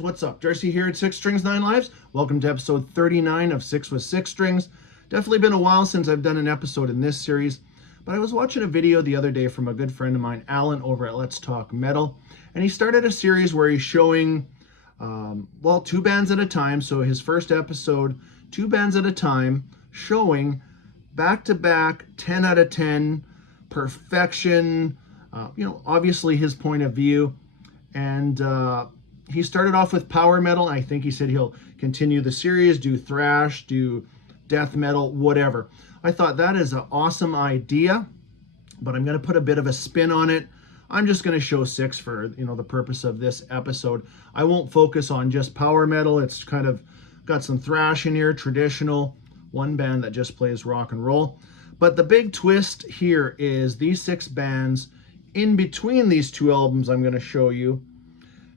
What's up? Darcy here at 6 Strings 9 Lives. Welcome to episode 39 of 6 with 6 Strings. Definitely been a while since I've done an episode in this series, but I was watching a video the other day from a good friend of mine, Alan, over at Let's Talk Metal, and he started a series where he's showing, two bands at a time. So his first episode, 2 bands at a time, showing back-to-back 10 out of 10 perfection, obviously his point of view. And he started off with power metal. I think he said he'll continue the series, do thrash, do death metal, whatever. I thought that is an awesome idea, but I'm going to put a bit of a spin on it. I'm just going to show 6 for, the purpose of this episode. I won't focus on just power metal. It's kind of got some thrash in here, traditional, one band that just plays rock and roll. But the big twist here is these 6 bands in between these 2 albums I'm going to show you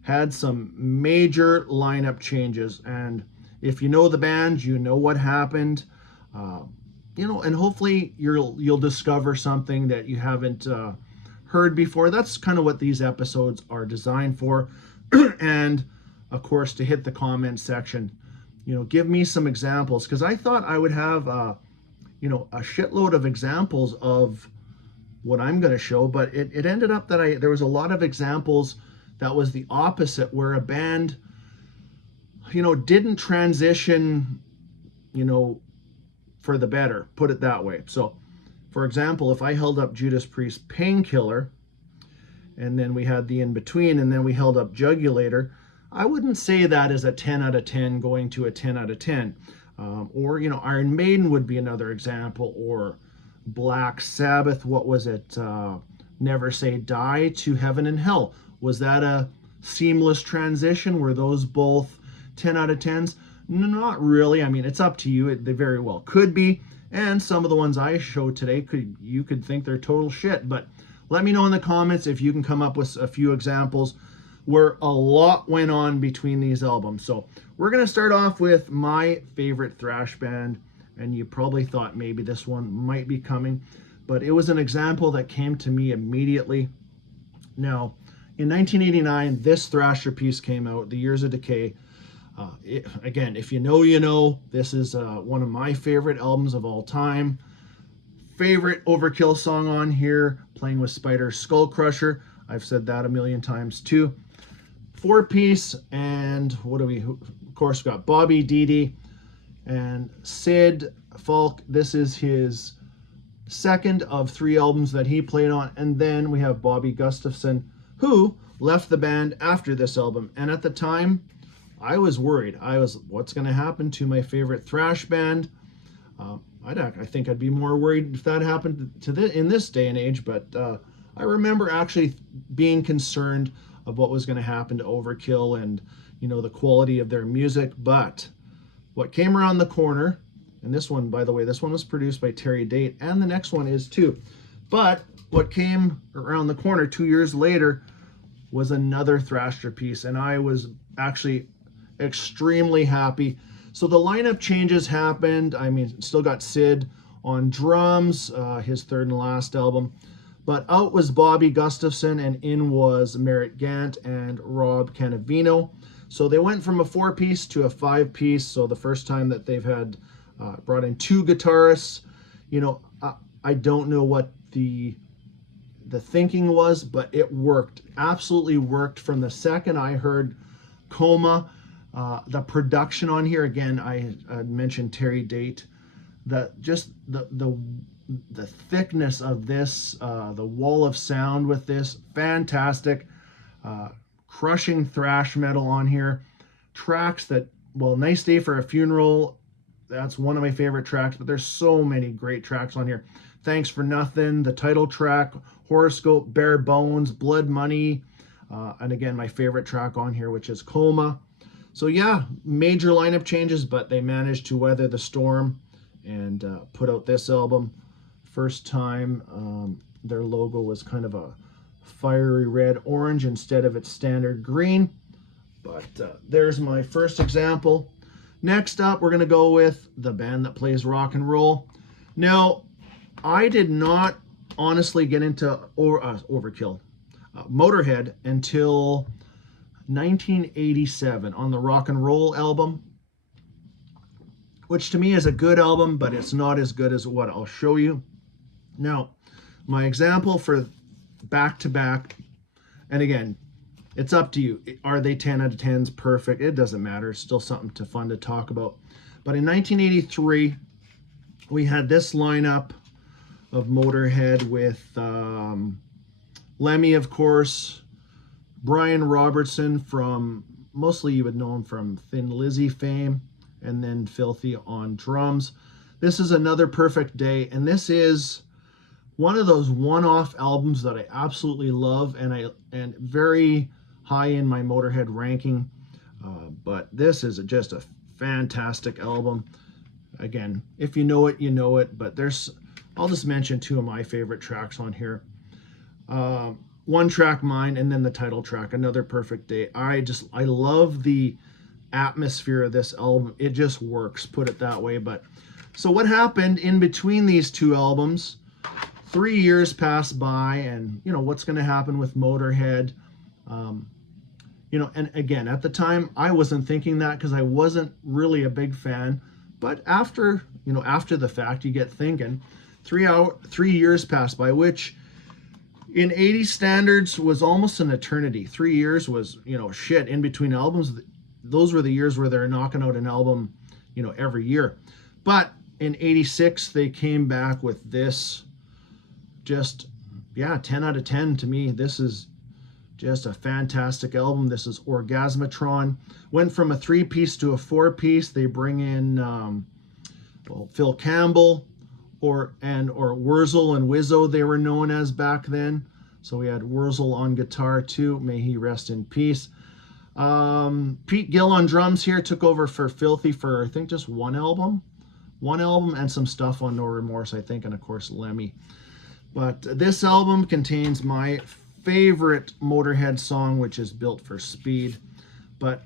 had some major lineup changes. And if you know the band, you know what happened, and hopefully you'll discover something that you haven't heard before. That's kind of what these episodes are designed for. And of course, to hit the comment section, give me some examples, because I thought I would have, a shitload of examples of what I'm going to show, but it ended up that there was a lot of examples that was the opposite, where a band, didn't transition, for the better, put it that way. So, for example, if I held up Judas Priest's Painkiller, and then we had the In-Between, and then we held up Jugulator, I wouldn't say that is a 10 out of 10 going to a 10 out of 10. Or, Iron Maiden would be another example, or Black Sabbath, what was it? Never Say Die to Heaven and Hell. Was that a seamless transition? Were those both 10 out of 10s? Not really. I mean, it's up to you. They very well could be. And some of the ones I showed today, you could think they're total shit. But let me know in the comments if you can come up with a few examples where a lot went on between these albums. So we're going to start off with my favorite thrash band. And you probably thought maybe this one might be coming, but it was an example that came to me immediately. Now, in 1989, this Thrasher piece came out, The Years of Decay. Again, if you know, you know. This is one of my favorite albums of all time. Favorite Overkill song on here, Playing with Spiders, Skull Crusher. I've said that a million times too. 4-piece, and of course, got Bobby, Dee Dee, and Sid Falk. This is his second of 3 albums that he played on. And then we have Bobby Gustafson, who left the band after this album. And at the time, I was worried. What's going to happen to my favorite thrash band? I think I'd be more worried if that happened in this day and age. But I remember actually being concerned of what was going to happen to Overkill and, the quality of their music. But what came around the corner, and this one, by the way, this one was produced by Terry Date, and the next one is too. But what came around the corner 2 years later was another Thrasher piece, and I was actually extremely happy. So the lineup changes happened. I mean, still got Sid on drums, his third and last album. But out was Bobby Gustafson, and in was Merritt Gant and Rob Canavino. So they went from a 4-piece to a 5-piece. So the first time that they've had brought in 2 guitarists. I don't know what the thinking was, but it worked. Absolutely worked from the second I heard Coma. The production on here, again, I mentioned Terry Date. The thickness of this, the wall of sound with this, fantastic. Crushing thrash metal on here. Tracks that, Nice Day for a Funeral, that's one of my favorite tracks, but there's so many great tracks on here. Thanks for Nothing, the title track, Horoscope, Bare Bones, Blood Money, and again, my favorite track on here, which is Coma. So yeah, major lineup changes, but they managed to weather the storm and put out this album. First time their logo was kind of a fiery red orange instead of its standard green. But there's my first example. Next up, we're going to go with the band that plays rock and roll. Now, I did not honestly get into Overkill, Motorhead, until 1987 on the Rock and Roll album, which to me is a good album, but it's not as good as what I'll show you. Now, my example for back-to-back, and again, it's up to you. Are they 10 out of 10s? Perfect. It doesn't matter. It's still something fun to talk about. But in 1983, we had this lineup of Motorhead with Lemmy, of course, Brian Robertson from, mostly you would know him from Thin Lizzy fame, and then Filthy on drums. This is Another Perfect Day, and this is one of those one-off albums that I absolutely love, and very high in my Motorhead ranking. But this is just a fantastic album. Again, if you know it, you know it. But I'll just mention two of my favorite tracks on here. One track mine, and then the title track, Another Perfect Day. I love the atmosphere of this album. It just works, put it that way. But so what happened in between these two albums? 3 years passed by, and you know what's going to happen with Motorhead. You know, and again, at the time I wasn't thinking that because I wasn't really a big fan. But after the fact, you get thinking. 3 years passed by, which in 80 standards was almost an eternity. 3 years was, shit, in between albums. Those were the years where they're knocking out an album, every year. But in 86, they came back with this, 10 out of 10 to me. This is just a fantastic album. This is Orgasmatron. Went from a 3-piece to a 4-piece. They bring in Phil Campbell, or Wurzel and Wizzo, they were known as back then. So we had Wurzel on guitar too. May he rest in peace. Pete Gill on drums here, took over for Filthy for I think just one album and some stuff on No Remorse, I think, and of course Lemmy. But this album contains my favorite Motorhead song, which is Built for Speed. But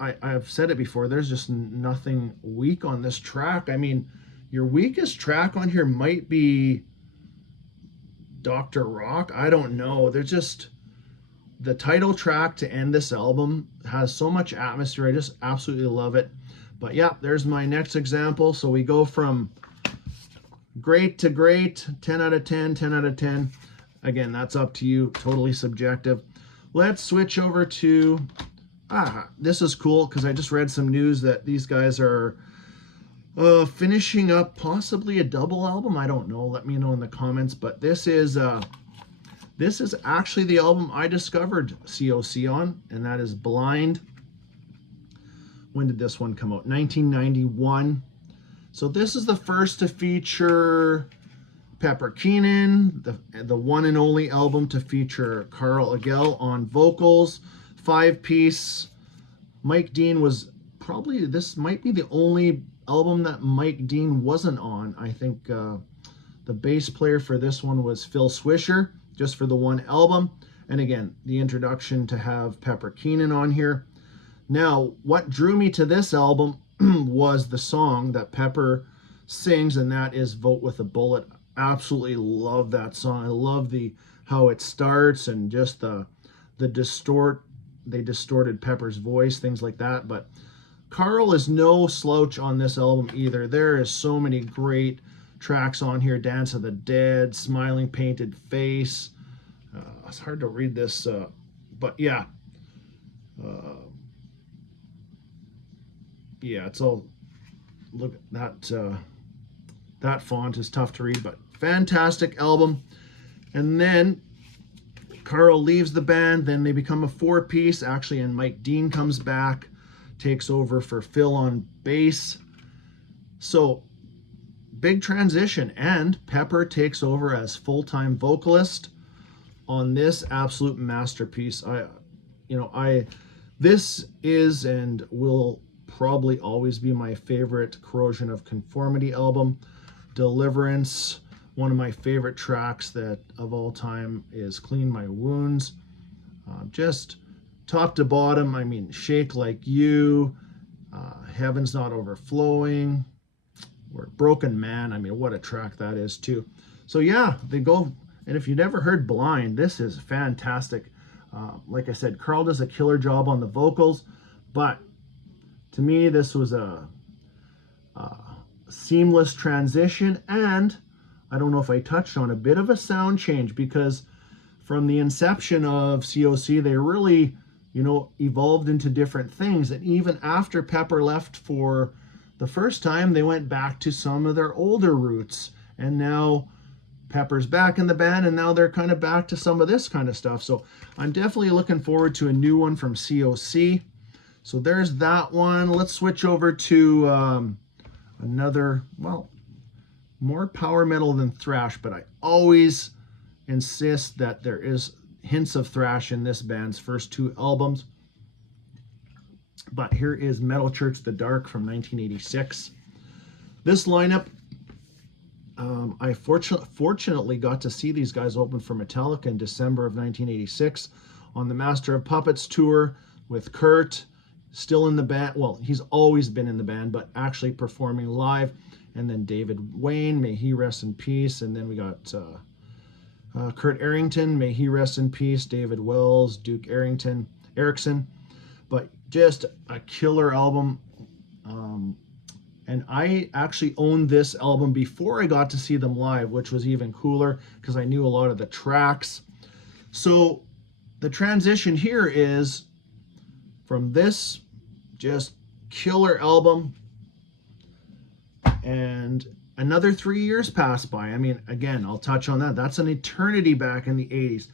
I've said it before, there's just nothing weak on this track. I mean, your weakest track on here might be Dr. Rock. I don't know. They're just, the title track to end this album has so much atmosphere. I just absolutely love it. But yeah, there's my next example. So we go from great to great, 10 out of 10, 10 out of 10. Again, that's up to you, totally subjective. Let's switch over to, this is cool because I just read some news that these guys are finishing up possibly a double album. I don't know. Let me know in the comments. But this is actually the album I discovered COC on, and that is Blind. When did this one come out? 1991. So this is the first to feature Pepper Keenan, the one and only album to feature Carl Agell on vocals, 5-piece. Mike Dean was probably, this might be the only album that Mike Dean wasn't on. I think the bass player for this one was Phil Swisher, just for the one album. And again, the introduction to have Pepper Keenan on here. Now, what drew me to this album was the song that Pepper sings, and that is Vote with a Bullet. Absolutely love that song. I love how it starts, and just they distorted Pepper's voice, things like that. But Carl is no slouch on this album either. There is so many great tracks on here. Dance of the Dead, Smiling Painted Face. It's hard to read this, but yeah. Yeah, it's all, look at that, that font is tough to read, but fantastic album. And then Carl leaves the band, then they become a 4-piece, actually, and Mike Dean comes back, takes over for Phil on bass. So, big transition, and Pepper takes over as full-time vocalist on this absolute masterpiece. This is and will probably always be my favorite Corrosion of Conformity album. Deliverance, one of my favorite tracks that of all time is Clean My Wounds. Just top to bottom, I mean, Shake Like You, Heaven's Not Overflowing, or Broken Man. I mean, what a track that is too. So yeah, they go, and if you never heard Blind, this is fantastic. Like I said, Carl does a killer job on the vocals, but to me, this was a seamless transition, and I don't know if I touched on a bit of a sound change, because from the inception of COC, they really, you know, evolved into different things. And even after Pepper left for the first time, they went back to some of their older roots. And now Pepper's back in the band, and now they're kind of back to some of this kind of stuff. So I'm definitely looking forward to a new one from COC. So there's that one. Let's switch over to another, well, more power metal than thrash, but I always insist that there is hints of thrash in this band's first two albums. But here is Metal Church the Dark from 1986. This lineup, I fortunately got to see these guys open for Metallica in December of 1986 on the Master of Puppets tour with Kurt, still in the band. Well, he's always been in the band, but actually performing live. And then David Wayne, may he rest in peace. And then we got Kurt Arrington, may he rest in peace. David Wells, Duke Erickson. But just a killer album. And I actually owned this album before I got to see them live, which was even cooler because I knew a lot of the tracks. So the transition here is from this just killer album, and another 3 years passed by. I mean, again, I'll touch on that. That's an eternity back in the 80s.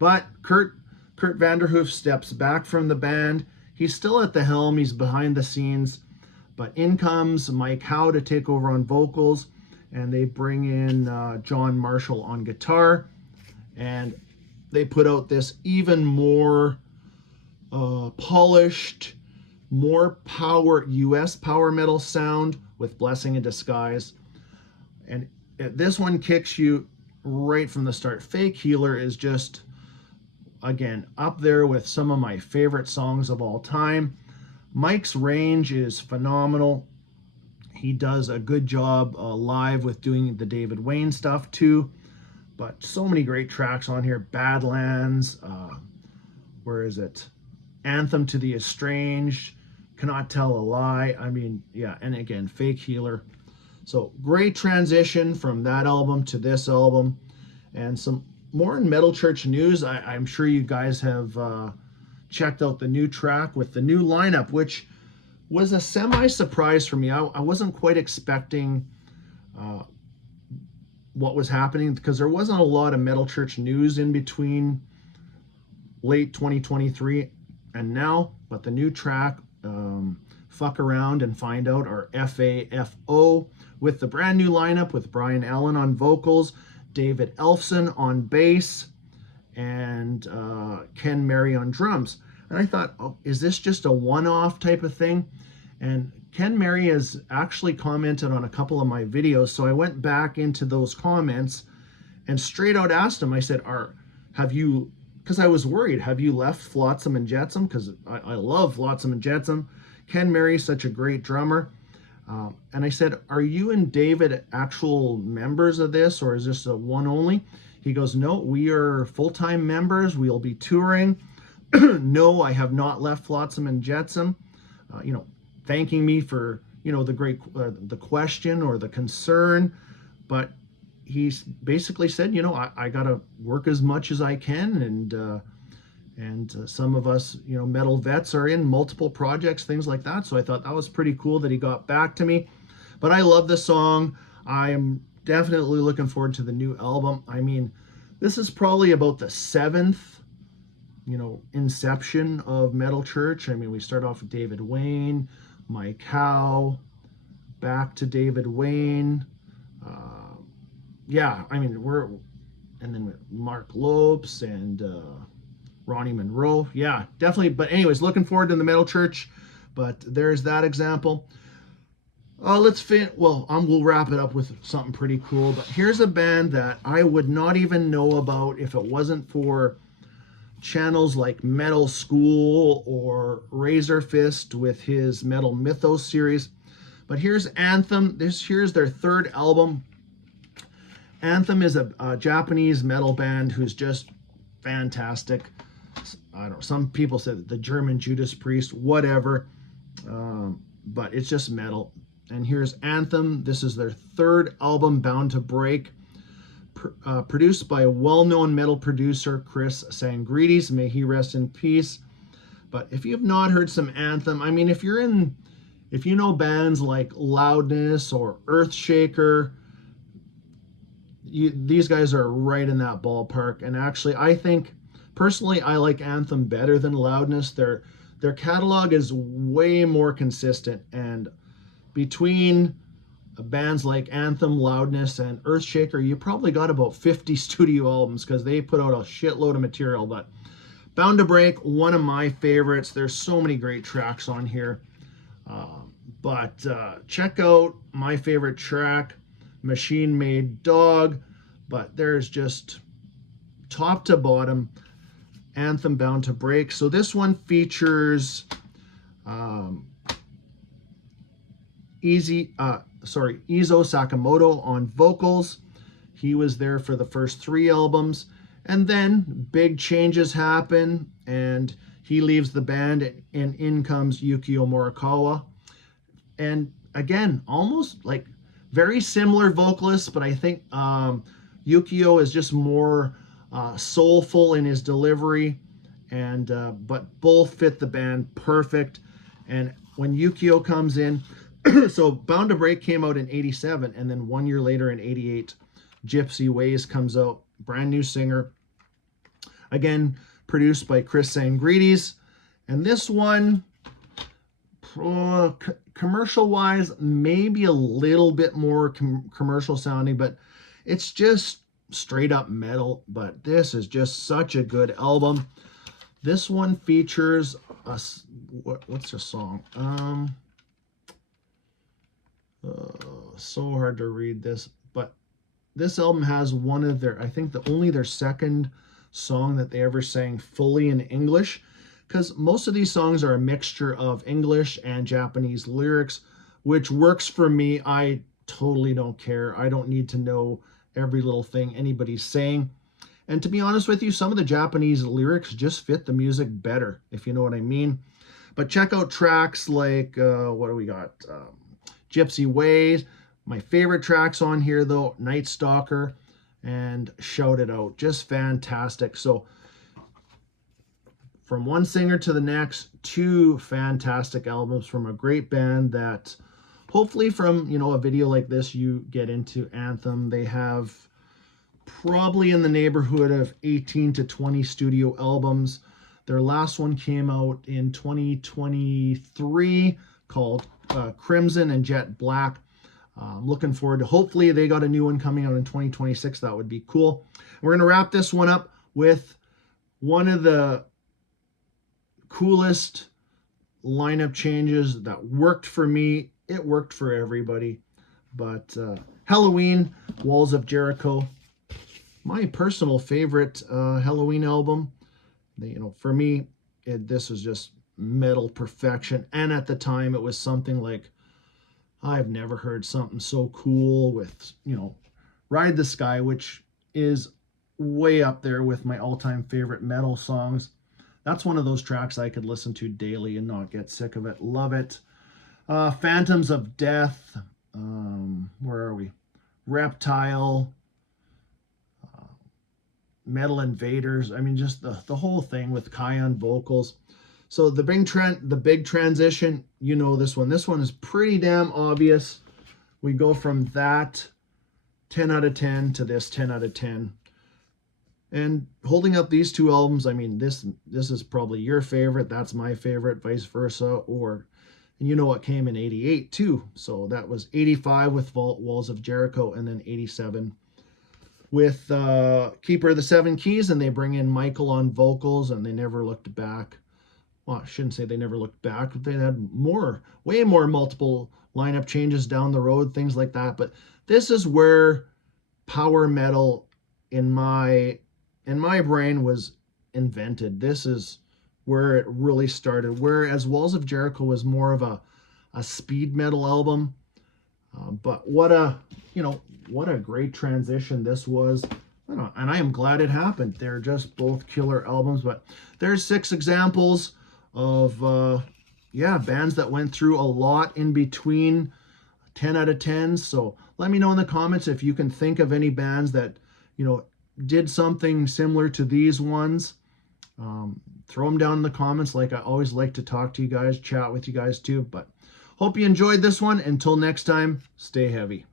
But Kurt Vanderhoof steps back from the band. He's still at the helm. He's behind the scenes. But in comes Mike Howe to take over on vocals. And they bring in John Marshall on guitar. And they put out this even more polished, more power, US power metal sound with Blessing in Disguise. And this one kicks you right from the start. Fake Healer is just, again, up there with some of my favorite songs of all time. Mike's range is phenomenal. He does a good job live with doing the David Wayne stuff too. But so many great tracks on here. Badlands, where is it? Anthem to the Estranged, Cannot Tell a Lie. I mean, yeah, and again, Fake Healer. So great transition from that album to this album. And some more in Metal Church news. I'm sure you guys have checked out the new track with the new lineup, which was a semi-surprise for me. I wasn't quite expecting what was happening, because there wasn't a lot of Metal Church news in between late 2023 and now. But the new track, Fuck Around and Find Out, or FAFO, with the brand new lineup with Brian Allen on vocals, David Elfson on bass, and Ken Mary on drums. And I thought, oh, is this just a one-off type of thing? And Ken Mary has actually commented on a couple of my videos, so I went back into those comments and straight out asked him. I said, have you, because I was worried, have you left Flotsam and Jetsam? Because I love Flotsam and Jetsam. Ken Mary's such a great drummer. And I said, are you and David actual members of this, or is this a one only? He goes, no, we are full-time members. We'll be touring. No, I have not left Flotsam and Jetsam. Thanking me for, the great, the question or the concern. But he's basically said, I got to work as much as I can. And some of us, metal vets are in multiple projects, things like that. So I thought that was pretty cool that he got back to me. But I love the song. I am definitely looking forward to the new album. I mean, this is probably about the seventh, inception of Metal Church. I mean, we start off with David Wayne, Mike Howe, back to David Wayne. And then with Mark Lopes and Ronnie Monroe. Yeah, definitely. But anyways, looking forward to the Metal Church. But there's that example. We'll wrap it up with something pretty cool. But here's a band that I would not even know about if it wasn't for channels like Metal School or Razor Fist with his Metal Mythos series. But here's Anthem. Here's their third album. Anthem is a Japanese metal band who's just fantastic. I don't know, some people said the German Judas Priest, whatever, but it's just metal. And here's Anthem. This is their third album, Bound to Break, produced by a well-known metal producer, Chris Sangrides. May he rest in peace. But if you have not heard some Anthem, I mean, if you know bands like Loudness or Earthshaker, these guys are right in that ballpark. And actually, I think, personally, I like Anthem better than Loudness. Their catalog is way more consistent, and between bands like Anthem, Loudness, and Earthshaker, you probably got about 50 studio albums because they put out a shitload of material. But Bound to Break, one of my favorites. There's so many great tracks on here. But check out my favorite track, Machine Made Dog. But there's just top to bottom, Anthem, Bound to Break. So this one features Izo Sakamoto on vocals. He was there for the first 3 albums, and then big changes happen and he leaves the band, and in comes Yukio Morikawa. And again, almost like very similar vocalists, but I think Yukio is just more soulful in his delivery, and but both fit the band perfect. And when Yukio comes in, so Bound to Break came out in 87, and then 1 year later in 88, Gypsy Ways comes out, brand new singer, again produced by Chris Sangrides. And this one, commercial wise, maybe a little bit more commercial sounding, but it's just straight up metal. But this is just such a good album. This one features what's the song? So hard to read this, but this album has one of their, I think only their second song that they ever sang fully in English, because most of these songs are a mixture of English and Japanese lyrics, which works for me. I totally don't care. I don't need to know every little thing anybody's saying. And to be honest with you, some of the Japanese lyrics just fit the music better, if you know what I mean. But check out tracks like, what do we got? Gypsy Ways. My favorite tracks on here, though, Night Stalker and Shout It Out. Just fantastic. So from one singer to the next, 2 fantastic albums from a great band that hopefully from, a video like this, you get into Anthem. They have probably in the neighborhood of 18 to 20 studio albums. Their last one came out in 2023 called Crimson and Jet Black. Looking forward to, hopefully they got a new one coming out in 2026. That would be cool. We're going to wrap this one up with one of the coolest lineup changes that worked for me. It worked for everybody. But Helloween, Walls of Jericho, my personal favorite Helloween album. For me, this was just metal perfection. And at the time, it was something like, I've never heard something so cool with, Ride the Sky, which is way up there with my all-time favorite metal songs. That's one of those tracks I could listen to daily and not get sick of it. Love it. Phantoms of Death. Where are we? Reptile. Metal Invaders. I mean, just the whole thing with Kai on vocals. So the big transition, this one. This one is pretty damn obvious. We go from that 10 out of 10 to this 10 out of 10. And holding up these 2 albums, I mean, this is probably your favorite. That's my favorite, vice versa. And you know what came in 88 too. So that was 85 with Walls of Jericho, and then 87 with Keeper of the Seven Keys. And they bring in Michael on vocals, and they never looked back. Well, I shouldn't say they never looked back. They had way more multiple lineup changes down the road, things like that. But this is where power metal in my brain was invented. This is where it really started. Whereas Walls of Jericho was more of a speed metal album. But what a great transition this was. And I am glad it happened. They're just both killer albums. But there's 6 examples of bands that went through a lot in between 10 out of 10s. So let me know in the comments if you can think of any bands that, you know, did something similar to these ones. Throw them down in the comments. Like, I always like to talk to you guys, chat with you guys too. But hope you enjoyed this one. Until next time, stay heavy.